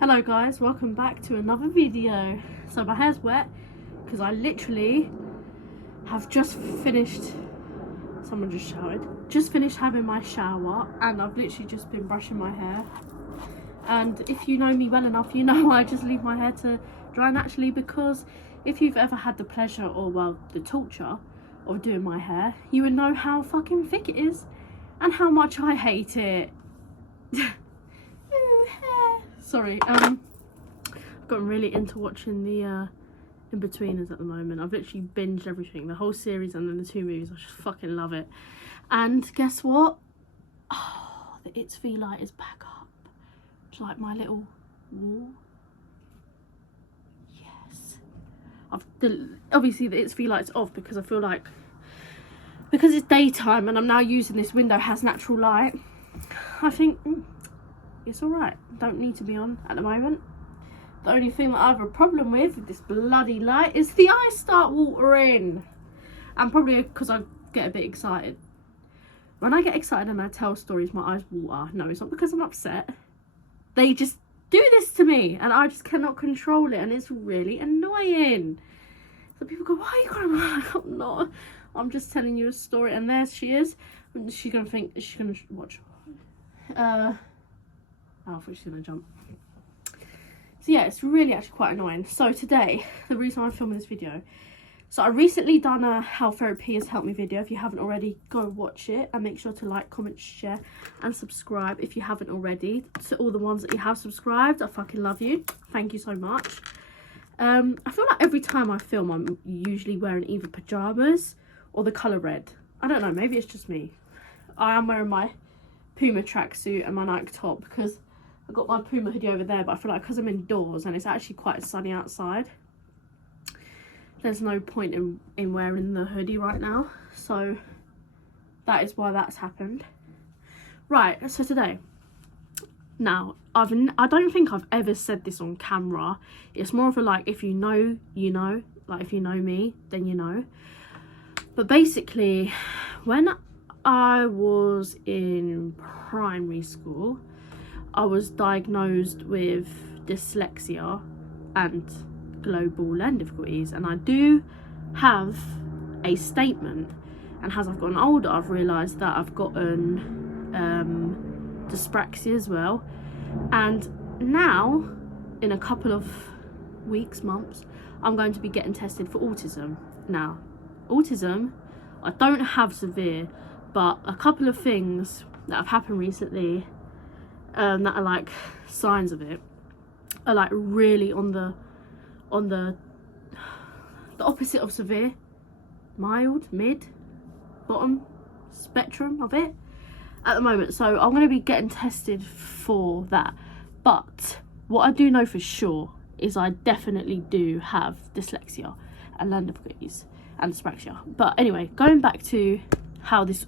Hello guys, welcome back to another video. So my hair's wet because I literally have just finished, someone just shouted, just finished having my shower, and I've literally just been brushing my hair. And if you know me well enough, you know I just leave my hair to dry naturally, because if you've ever had the pleasure, or well, the torture of doing my hair, you would know how fucking thick it is and how much I hate it. Sorry, I've gotten really into watching the In-Betweeners at the moment. I've literally binged everything, the whole series and then the 2 movies. I just fucking love it. And guess what? Oh, the It's V light is back up. It's like my little wall. Yes. Obviously the It's V light's off because I feel like, because it's daytime and I'm now using this window has natural light, I think it's alright. Don't need to be on at the moment. The only thing that I have a problem with this bloody light is the eyes start watering. And probably because I get a bit excited. When I get excited and I tell stories, my eyes water. No, it's not because I'm upset. They just do this to me and I just cannot control it, and it's really annoying. So people go, why are you crying? I'm not. I'm just telling you a story. And there she is. She's going to think, she's going to watch. I thought she was going to jump. So yeah, it's really actually quite annoying. So today, the reason I'm filming this video, so I recently done a How Therapy Has Helped Me video. If you haven't already, go watch it, and make sure to like, comment, share and subscribe if you haven't already. To all the ones that you have subscribed, I fucking love you. Thank you so much. I feel like every time I film, I'm usually wearing either pyjamas or the colour red. I don't know, maybe it's just me. I am wearing my Puma tracksuit and my Nike top because I've got my Puma hoodie over there, but I feel like because I'm indoors and it's actually quite sunny outside, there's no point in wearing the hoodie right now. So that is why that's happened. Right, so today, now, I don't think I've ever said this on camera. It's more of a like, if you know, you know. Like, if you know me, then you know. But basically, when I was in primary school, I was diagnosed with dyslexia and global learning difficulties, and I do have a statement, and as I've gotten older I've realised that I've gotten dyspraxia as well, and now in a couple of weeks, months, I'm going to be getting tested for autism. Now, autism, I don't have severe, but a couple of things that have happened recently that are like signs of it are like really on the opposite of severe, mild, mid, bottom spectrum of it at the moment. So I'm going to be getting tested for that. But what I do know for sure is I definitely do have dyslexia and learning difficulties and dyspraxia. But anyway, going back to how this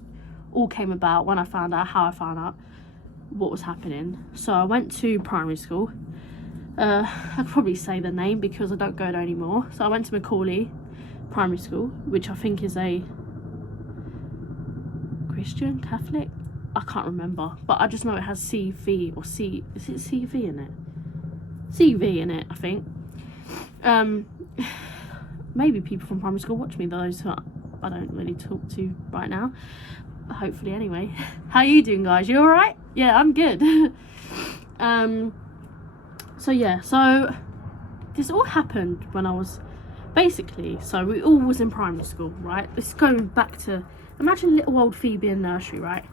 all came about, when I found out, how I found out what was happening. So I went to primary school. I'd probably say the name because I don't go there anymore. So I went to Macaulay Primary School, which I think is a Christian, Catholic, I can't remember, but I just know it has CV or C, is it CV in it? CV in it, I think. Maybe people from primary school watch me, those who I don't really talk to right now. Hopefully, anyway. How you doing, guys? You alright? Yeah, I'm good. So yeah, so this all happened when I was basically, so we all was in primary school, right? This is going back to, imagine little old Phoebe in nursery, right?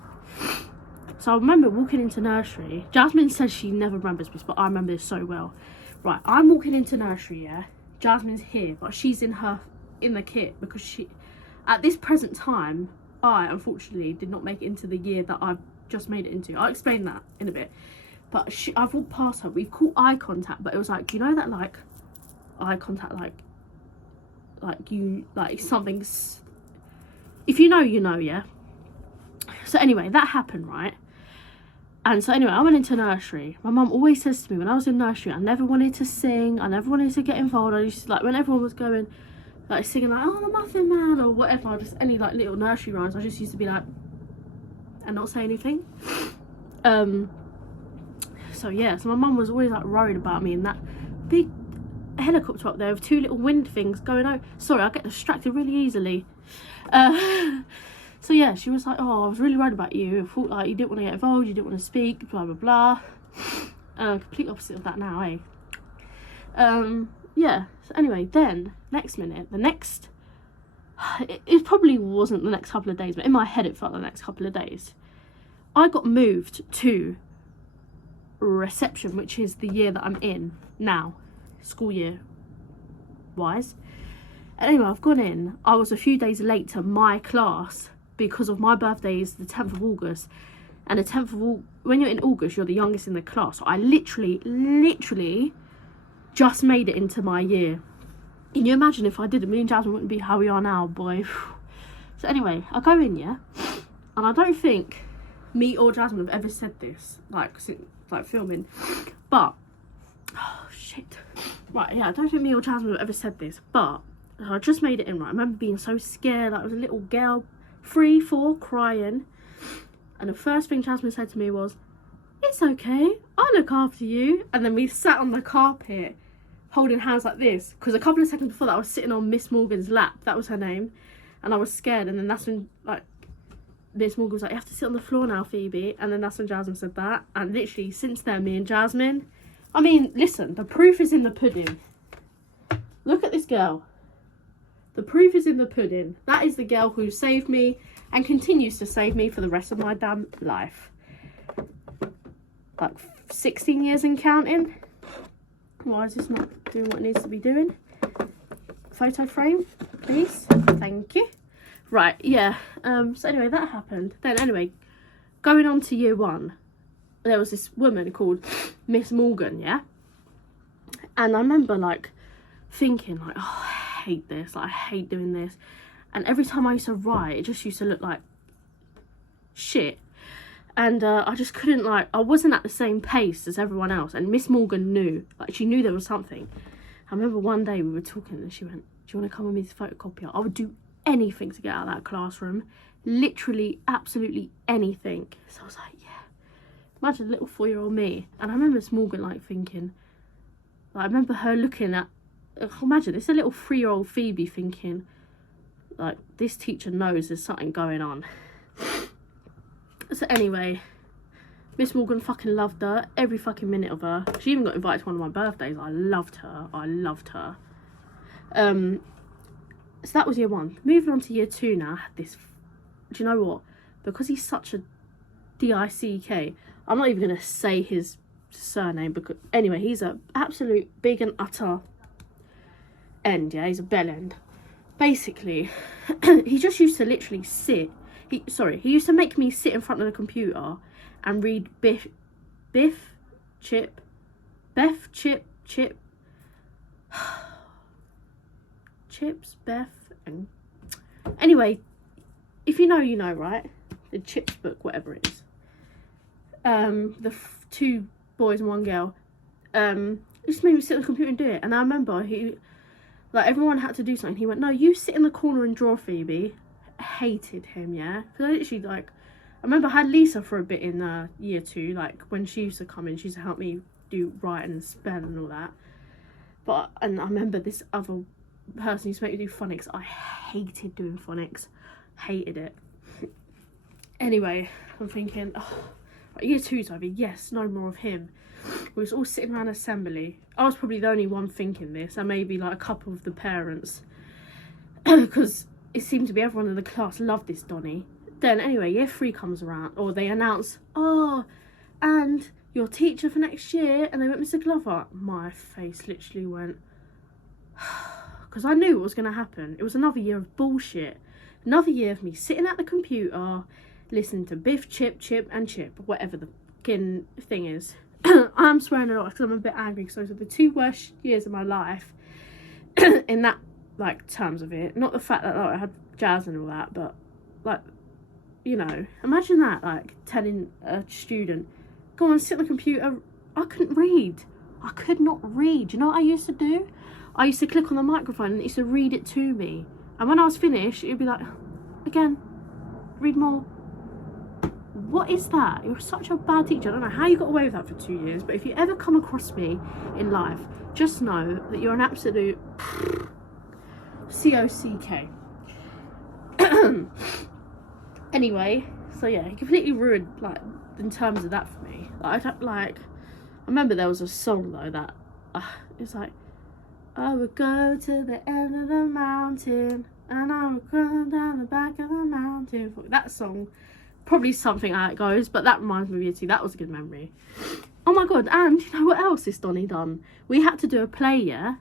So I remember walking into nursery. Jasmine says she never remembers this, but I remember this so well. Right, I'm walking into nursery, yeah? Jasmine's here, but she's in the kit because she, at this present time, I unfortunately did not make it into the year that I've just made it into. I'll explain that in a bit. But I've walked past her, we've caught eye contact, but it was like, you know that like eye contact, like you, like something's, if you know, you know, yeah? So anyway, that happened, right? And so anyway, I went into nursery. My mum always says to me, when I was in nursery, I never wanted to sing, I never wanted to get involved. I used to, like, when everyone was going, like, singing, like, oh, the Muffin Man, or whatever, just any, like, little nursery rhymes, I just used to be like, and not say anything. So yeah, so my mum was always like worried about me in that big helicopter up there with two little wind things going over. Sorry, I get distracted really easily. So yeah, she was like, oh, I was really worried about you. I thought like you didn't want to get involved, you didn't want to speak, blah blah blah. Complete opposite of that now, eh? Yeah, so anyway, then next minute, it probably wasn't the next couple of days, but in my head it felt the next couple of days. I got moved to reception, which is the year that I'm in now, school year wise. Anyway, I've gone in. I was a few days late to my class because of my birthday is the 10th of August. And the 10th of when you're in August, you're the youngest in the class. So I literally just made it into my year. Can you imagine if I didn't? Me and Jasmine wouldn't be how we are now, boy. So anyway, I go in, yeah. And I don't think me or Jasmine have ever said this, like filming. But, oh, shit. Right, yeah, I don't think me or Jasmine have ever said this. But I just made it in, right. I remember being so scared. Like, I was a little girl, 3, 4, crying. And the first thing Jasmine said to me was, it's okay, I'll look after you. And then we sat on the carpet holding hands like this, because a couple of seconds before that I was sitting on Miss Morgan's lap. That was her name. And I was scared. And then that's when, like, Miss Morgan was like, you have to sit on the floor now, Phoebe. And then that's when Jasmine said that. And literally since then, me and Jasmine, I mean, listen, the proof is in the pudding. Look at this girl. The proof is in the pudding. That is the girl who saved me and continues to save me for the rest of my damn life. Like 16 years and counting. Why is this not doing what it needs to be doing? Photo frame, please. Thank you. Right, yeah. So anyway, that happened. Then anyway, going on to year 1, there was this woman called Miss Morgan, yeah? And I remember like thinking like, oh, I hate this. Like, I hate doing this. And every time I used to write, it just used to look like shit. And I just couldn't, like, I wasn't at the same pace as everyone else. And Miss Morgan knew, like, she knew there was something. I remember one day we were talking and she went, do you want to come with me to photocopier? I would do anything to get out of that classroom. Literally, absolutely anything. So I was like, yeah. Imagine a little 4-year-old me. And I remember Miss Morgan, like, thinking, like, I remember her looking at, imagine, it's a little 3-year-old Phoebe thinking, like, this teacher knows there's something going on. So anyway, Miss Morgan fucking loved her, every fucking minute of her. She even got invited to one of my birthdays. I loved her. So that was year 1. Moving on to year 2 now, I had this, do you know what? Because he's such a D-I-C-K, I'm not even going to say his surname, because anyway, he's a absolute big and utter end, yeah, he's a bell end. Basically, he just used to literally sit. He used to make me sit in front of the computer and read Beth, Chip. Chips, Beth, and anyway, if you know, you know, right? The Chips book, whatever it is. The 2 boys and 1 girl. He just made me sit on the computer and do it. And I remember like, everyone had to do something. He went, no, you sit in the corner and draw, Phoebe. Hated him, yeah. Because I literally, like, I remember I had Lisa for a bit in year 2. Like, when she used to come in, she used to help me do writing and spell and all that. And I remember this other person used to make me do phonics. I hated doing phonics. Hated it. Anyway, I'm thinking, oh, year 2's over. Yes, no more of him. We was all sitting around assembly. I was probably the only one thinking this, and maybe like a couple of the parents, because it seemed to be everyone in the class loved this Donny. Then anyway, year 3 comes around, or they announce, oh, and your teacher for next year, and they went, Mr. Glover. My face literally went, because I knew what was going to happen. It was another year of bullshit. Another year of me sitting at the computer, listening to Biff, Chip, and Chip, whatever the fucking thing is. I'm swearing a lot because I'm a bit angry, because those are the 2 worst years of my life in that, like, terms of it. Not the fact that, like, I had jazz and all that, but, like, you know, imagine that, like, telling a student, go on, sit on the computer. I couldn't read. I could not read. You know what I used to do? I used to click on the microphone and it used to read it to me. And when I was finished, it'd be like, again, read more. what is that? You're such a bad teacher. I don't know how you got away with that for 2 years, but if you ever come across me in life, just know that you're an absolute COCK. Anyway, so yeah, he completely ruined, like, in terms of that for me. Like, I remember there was a song though that it's like, I would go to the end of the mountain and I would run down the back of the mountain. That song, probably something how it goes, but that reminds me of you too. That was a good memory. Oh my god, and you know what else this Donny done? We had to do a play, yeah?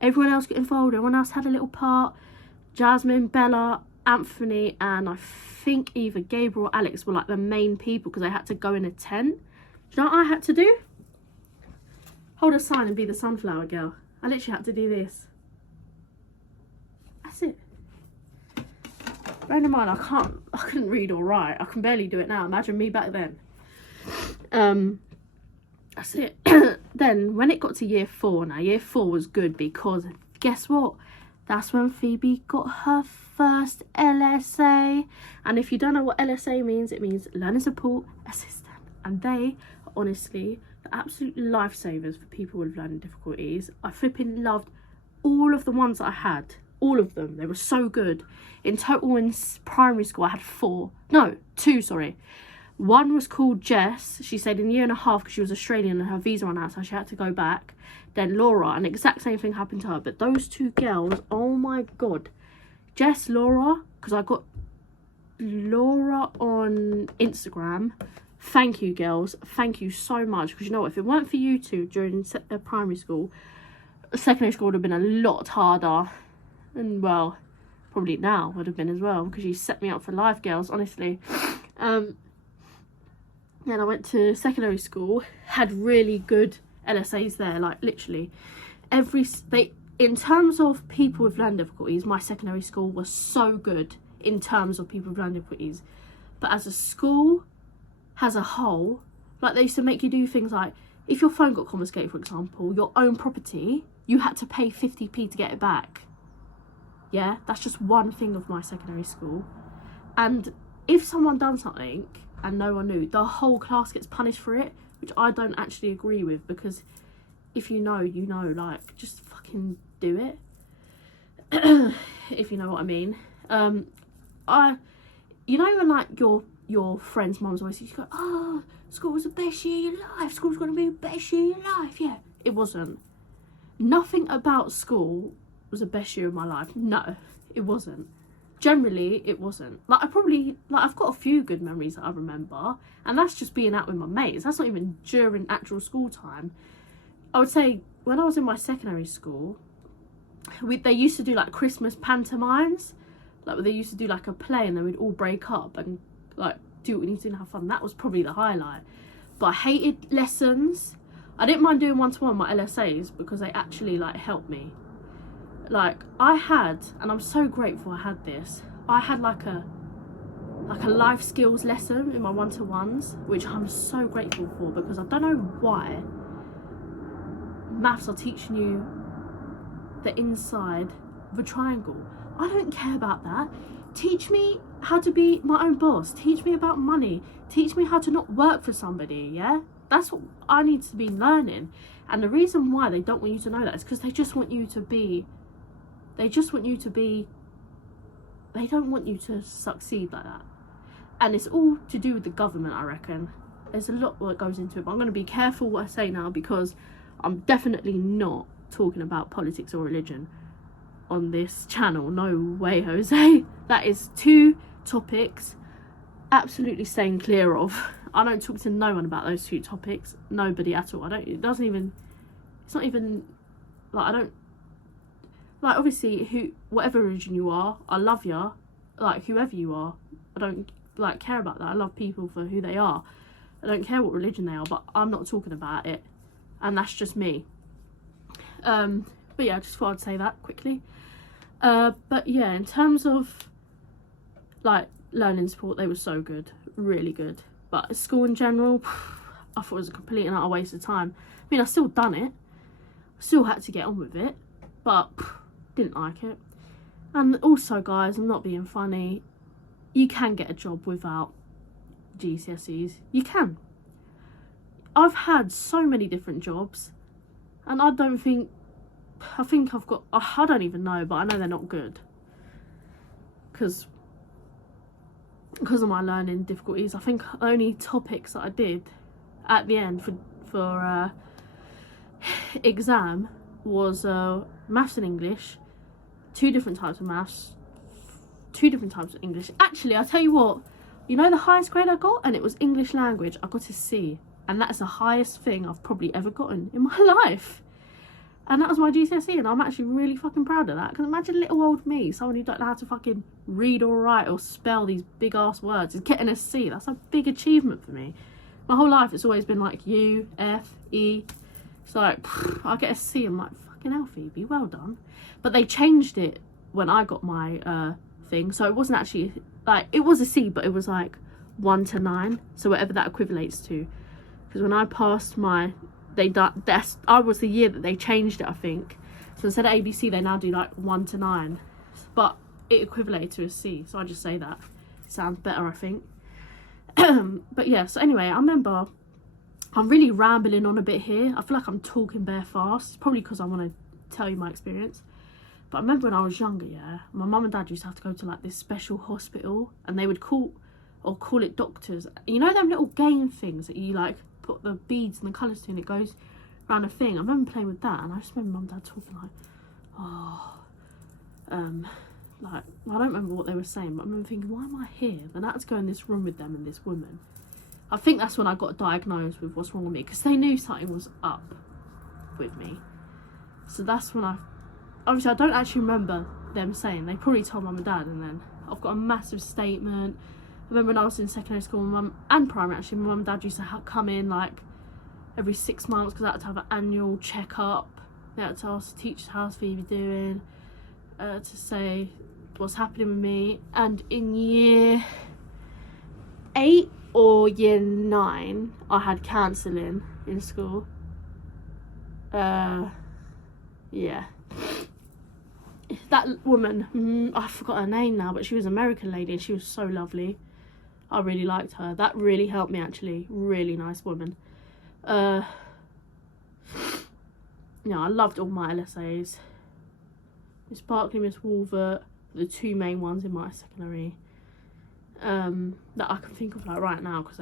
Everyone else got involved, everyone else had a little part. Jasmine, Bella, Anthony, and I think either Gabriel or Alex were like the main people because they had to go in a tent. Do you know what I had to do? Hold a sign and be the sunflower girl. I literally had to do this. That's it. Bearing in mind, I couldn't read or write. I can barely do it now. Imagine me back then. That's it. Then when it got to year 4, now year 4 was good because guess what? That's when Phoebe got her first LSA. And if you don't know what LSA means, it means Learning Support Assistant. And they are honestly the absolute lifesavers for people with learning difficulties. I flipping loved all of the ones that I had. All of them. They were so good. In total in primary school I had 2, sorry. One was called Jess. She stayed in a year and a half because she was Australian and her visa ran out, so she had to go back. Then Laura, and the exact same thing happened to her. But those 2 girls, oh my god. Jess, Laura, because I got Laura on Instagram. Thank you, girls. Thank you so much. Because you know what? If it weren't for you two during primary school, secondary school would have been a lot harder. And, well, probably now would have been as well. Because you set me up for life, girls, honestly. And I went to secondary school. Had really good LSAs there. Like, literally. In terms of people with learning difficulties, my secondary school was so good. In terms of people with learning difficulties. But as a school, as a whole, like, they used to make you do things like, if your phone got confiscated, for example, your own property, you had to pay 50p to get it back. Yeah, that's just one thing of my secondary school. And if someone done something and no one knew, the whole class gets punished for it, which I don't actually agree with, because if you know, you know, like, just fucking do it. If you know what I mean. You know when, like, your friends' mums always used to go, oh, school was the best year of your life, school's going to be the best year of your life. Yeah, it wasn't. Nothing about school was the best year of my life. No, it wasn't. Generally, it wasn't. Like, I've got a few good memories that I remember, and that's just being out with my mates. That's not even during actual school time. I would say, when I was in my secondary school, they used to do, like, Christmas pantomimes. Like, they used to do, like, a play, and then we'd all break up and, like, do what we need to do and have fun. That was probably the highlight. But I hated lessons. I didn't mind doing one-to-one my LSAs because they actually, like, helped me. Like, I had, and I'm so grateful I had this, I had like a life skills lesson in my one-to-ones, which I'm so grateful for, because I don't know why maths are teaching you the inside of a triangle. I don't care about that. Teach me how to be my own boss. Teach me about money. Teach me how to not work for somebody, yeah? That's what I need to be learning. And the reason why they don't want you to know that is because they just want you to be... They don't want you to succeed like that. And it's all to do with the government, I reckon. There's a lot that goes into it. But I'm going to be careful what I say now, because I'm definitely not talking about politics or religion on this channel. No way, Jose. That is 2 topics absolutely staying clear of. I don't talk to no one about those 2 topics. Nobody at all. It's not even, like, I don't, like, obviously, whatever religion you are, I love you, like, whoever you are. I don't, like, care about that. I love people for who they are. I don't care what religion they are, but I'm not talking about it. And that's just me. But yeah, I just thought I'd say that quickly. But yeah, in terms of, like, learning support, they were so good. Really good. But school in general, I thought it was a complete and utter waste of time. I mean, I still done it. Still had to get on with it. But didn't like it. And also, guys, I'm not being funny, you can get a job without GCSEs. You can. I've had so many different jobs, and I think I've got, I don't even know, but I know they're not good. Because of my learning difficulties. I think the only topics that I did at the end for exam was maths and English, 2 different types of maths, 2 different types of English. Actually, I'll tell you what, you know the highest grade I got? And it was English language. I got a C. And that's the highest thing I've probably ever gotten in my life. And that was my GCSE, and I'm actually really fucking proud of that. Because imagine little old me, someone who don't know how to fucking read or write or spell these big ass words, is getting a C. That's a big achievement for me. My whole life it's always been like U, F, E. So like, I get a C, I'm like, fucking hell, Phoebe, well done. But they changed it when I got my thing. So it wasn't actually, like, it was a C, but it was like 1 to 9. So whatever that equivalates to. Because when I passed my... I was the year that they changed it, I think. So instead of ABC, they now do like 1 to 9. But it equivalated to a C, so I just say that. Sounds better, I think. But yeah, so anyway, I remember... I'm really rambling on a bit here. I feel like I'm talking bare fast. It's probably because I want to tell you my experience. But I remember when I was younger, yeah, my mum and dad used to have to go to like this special hospital, and they would call it doctors. You know them little game things that you like put the beads and the colours to and it goes around a thing. I remember playing with that, and I just remember mum and dad talking like, like, I don't remember what they were saying, but I remember thinking, why am I here? Then I had to go in this room with them and this woman. I think that's when I got diagnosed with what's wrong with me, because they knew something was up with me. So that's when obviously I don't actually remember them saying, they probably told mum and dad, and then I've got a massive statement. I remember when I was in secondary school, my mum, and primary actually, my mum and dad used to come in like every 6 months because I had to have an annual check-up. They had to ask the teachers, how's Phoebe doing, to say what's happening with me. And in year 8 or year 9, I had counselling in school. Yeah. That woman, I forgot her name now, but she was an American lady and she was so lovely. I really liked her. That really helped me, actually. Really nice woman. Yeah, I loved all my LSAs. Miss Barkley, Miss Wolvert, the 2 main ones in my secondary. That I can think of like right now, because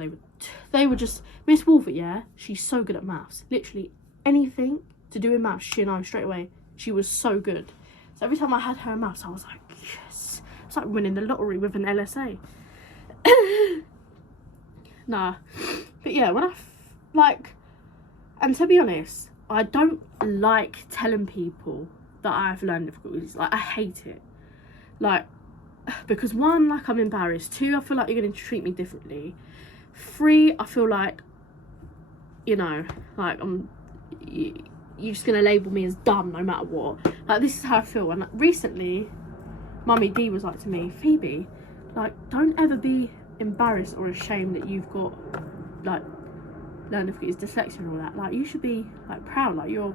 they were just... Miss Wolvert, yeah, she's so good at maths. Literally anything to do with maths, she knows straight away. She was so good. So every time I had her in maths, I was like, yes. It's like winning the lottery with an LSA. Nah. But yeah, when and to be honest, I don't like telling people that I have learning difficulties. Like, I hate it. Like, because 1, like, I'm embarrassed. 2, I feel like you're going to treat me differently. 3, I feel like, you know, like, you're just going to label me as dumb no matter what. Like, this is how I feel. And recently, Mummy D was like to me, Phoebe, like, don't ever be embarrassed or ashamed that you've got, like, learning difficulties, dyslexia and all that. Like, you should be, like, proud. Like, you're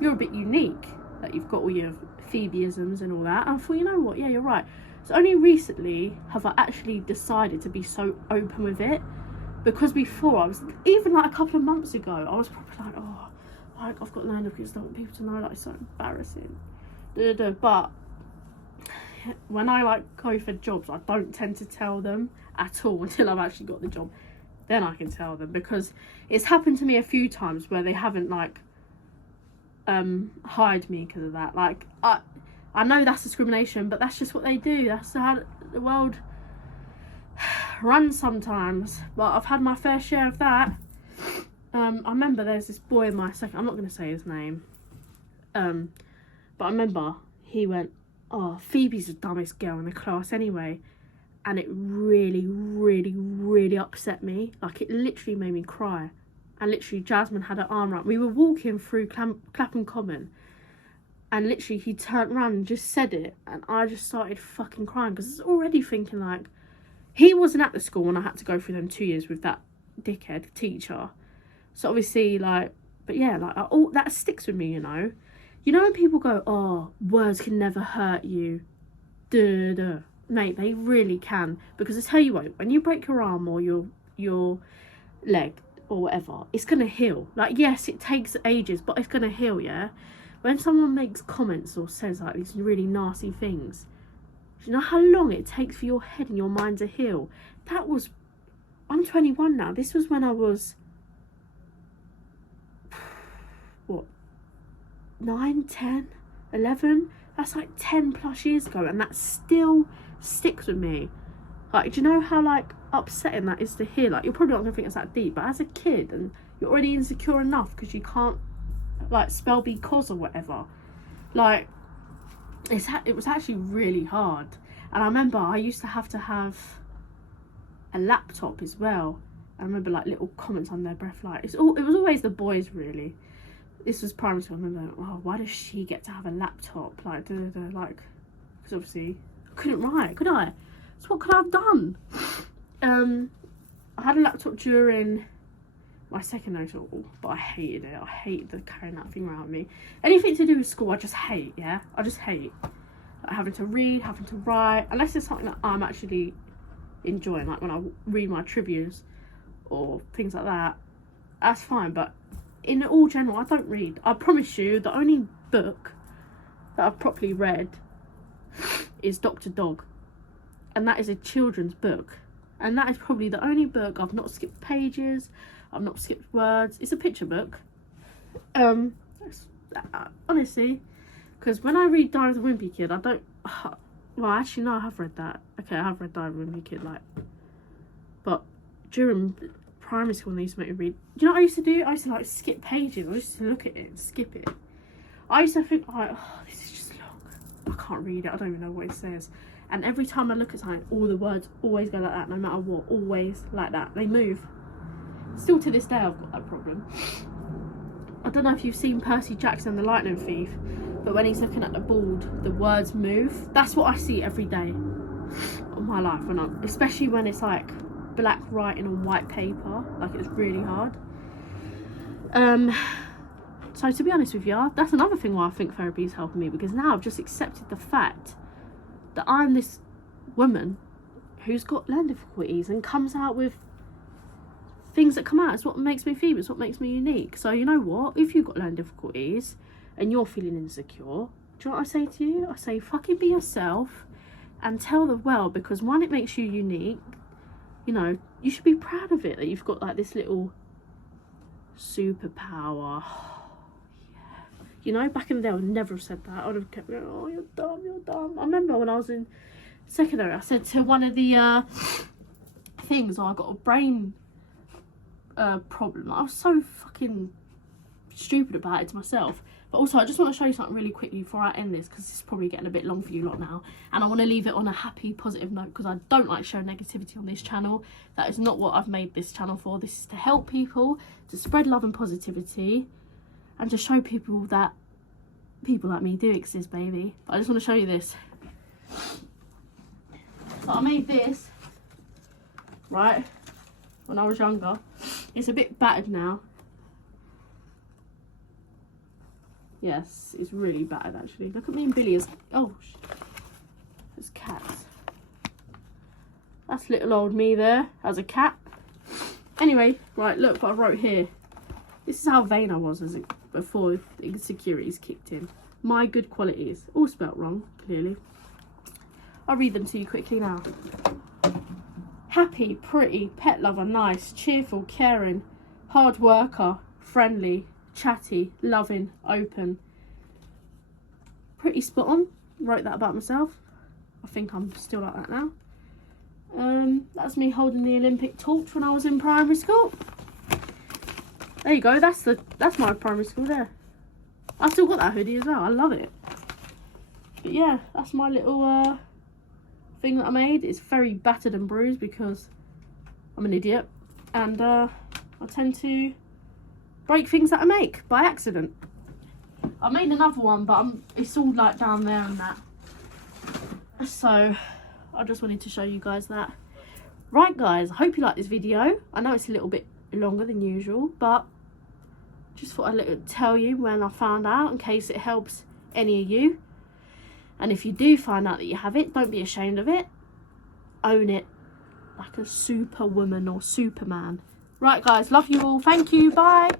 a bit unique. Like, you've got all your Phoebeisms and all that. And I thought, you know what? Yeah, you're right. So only recently have I actually decided to be so open with it. Because before, I was, even like a couple of months ago, I was probably like, oh, like, I've got learning difficulties, I don't want people to know, like, it's so embarrassing. But when I, like, go for jobs, I don't tend to tell them at all until I've actually got the job. Then I can tell them, because it's happened to me a few times where they haven't, like, hired me because of that. Like, I know that's discrimination, but that's just what they do. That's how the world runs sometimes. But I've had my fair share of that. I remember there's this boy in my second, I'm not going to say his name, but I remember he went, oh, Phoebe's the dumbest girl in the class anyway. And it really, really, really upset me. Like, it literally made me cry. And literally, Jasmine had her arm around. We were walking through Clapham Common. And literally, he turned around and just said it. And I just started fucking crying. Because I was already thinking, like, he wasn't at the school when I had to go through them 2 years with that dickhead teacher. So obviously, like, but yeah, like, that sticks with me, you know. You know when people go, oh, words can never hurt you. Duh, duh. mate, they really can. Because I tell you what, when you break your arm or your leg or whatever, it's gonna heal. Like, yes, it takes ages, but it's gonna heal. Yeah. When someone makes comments or says like these really nasty things, do you know how long it takes for your head and your mind to heal? I'm 21 now. This was when I was, what, 9, 10, 11? That's like 10 plus years ago, and that still sticks with me. Like, do you know how like upsetting that is to hear? Like, you're probably not gonna think it's that deep, but as a kid, and you're already insecure enough because you can't like spell because or whatever, like it was actually really hard. And I remember I used to have a laptop as well. I remember like little comments on their breath, like it was always the boys really. This was primary school. I remember, oh, why does she get to have a laptop? Like, like, because obviously I couldn't write, could I? So what could I have done? I had a laptop during my secondary school, but I hated it. I hated carrying that thing around me. Anything to do with school, I just hate. Yeah, I just hate like having to read, having to write, unless it's something that I'm actually enjoying, like when I read my trivias or things like that. That's fine, but in all general, I don't read. I promise you, the only book that I've properly read is Dr. Dog, and that is a children's book, and that is probably the only book I've not skipped pages, I've not skipped words. It's a picture book. Honestly, because when I read Diary of the Wimpy Kid, I don't. Well, actually, no, I have read that. Okay, I have read Diary of the Wimpy Kid, like, but during primary school, they used to make me read. Do you know what I used to do? I used to like skip pages. I used to look at it and skip it. I used to think, like, oh, this is just long. I can't read it. I don't even know what it says. And every time I look at something, all the words always go like that, no matter what. Always like that. They move. Still to this day, I've got that problem. I don't know if you've seen Percy Jackson, the Lightning Thief, but when he's looking at the board, the words move. That's what I see every day of my life, especially when it's like black writing on white paper. Like, it's really hard. So to be honest with you, that's another thing why I think therapy is helping me, because now I've just accepted the fact that I'm this woman who's got learning difficulties and comes out with things that come out. It's what makes me feel, it's what makes me unique. So you know what, if you've got learning difficulties and you're feeling insecure, do you know what I say to you? I say, fucking be yourself and tell the world, because one, it makes you unique. You know, you should be proud of it, that you've got like this little superpower. Yeah. You know, back in the day I would never have said that. I would have kept going, oh, you're dumb, you're dumb. I remember when I was in secondary, I said to one of the things, oh, I got a brain problem. I was so fucking stupid about it to myself. But also, I just want to show you something really quickly before I end this, because it's probably getting a bit long for you lot now, and I want to leave it on a happy, positive note, because I don't like showing negativity on this channel. That is not what I've made this channel for. This is to help people, to spread love and positivity, and to show people that people like me do exist, baby. But I just want to show you this. So I made this, right, when I was younger. It's a bit battered now. Yes, it's really battered actually. Look at me and Billy as, oh, there's cats. That's little old me there as a cat. Anyway, right, look what I wrote here. This is how vain I was before the insecurities kicked in. My good qualities, all spelt wrong, clearly. I'll read them to you quickly now. Happy, pretty, pet lover, nice, cheerful, caring, hard worker, friendly, chatty, loving, open. Pretty spot on. Wrote that about myself. I think I'm still like that now. That's me holding the Olympic torch when I was in primary school. There you go. That's my primary school there. I still got that hoodie as well. I love it. But yeah, that's my little thing that I made. It's very battered and bruised because I'm an idiot, and I tend to break things that I make by accident. I made another one, but it's all like down there and that. So I just wanted to show you guys that. Right guys, I hope you like this video. I know it's a little bit longer than usual, but just thought I'd tell you when I found out, in case it helps any of you. And if you do find out that you have it, don't be ashamed of it. own it like a superwoman or superman. Right guys, love you all, thank you, bye.